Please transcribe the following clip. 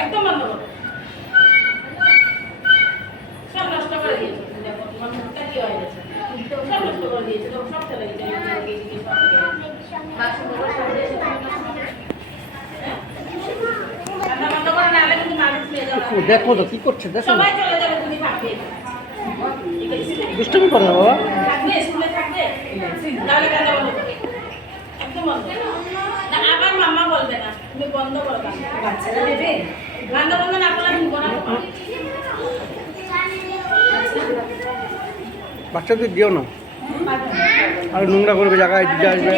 একদম বন্ধ করো, সব নষ্ট করে দিয়েছে। দেখো তোমার মুখটা কি হয়ে গেছে, সব নষ্ট করে দিয়েছে, সব চলে গেছে। দেখো তো কি করছে, দেখো সবাই চলে যাবে, তুমি থাকবে। দুষ্টুমি করো বাবা। থাকবে স্কুলে থাকবে, তাহলে কান্না বন্ধ করো, একদম বন্ধ। না আবার মাম্মা বলবে না, তুমি বন্ধ করো কান্না। বাচ্চারা দেবে কান্না বন্ধ না করলে আমি বলা না। বাচ্চাদের দিও না, আর নোংরা করবে জায়গায় আসবে।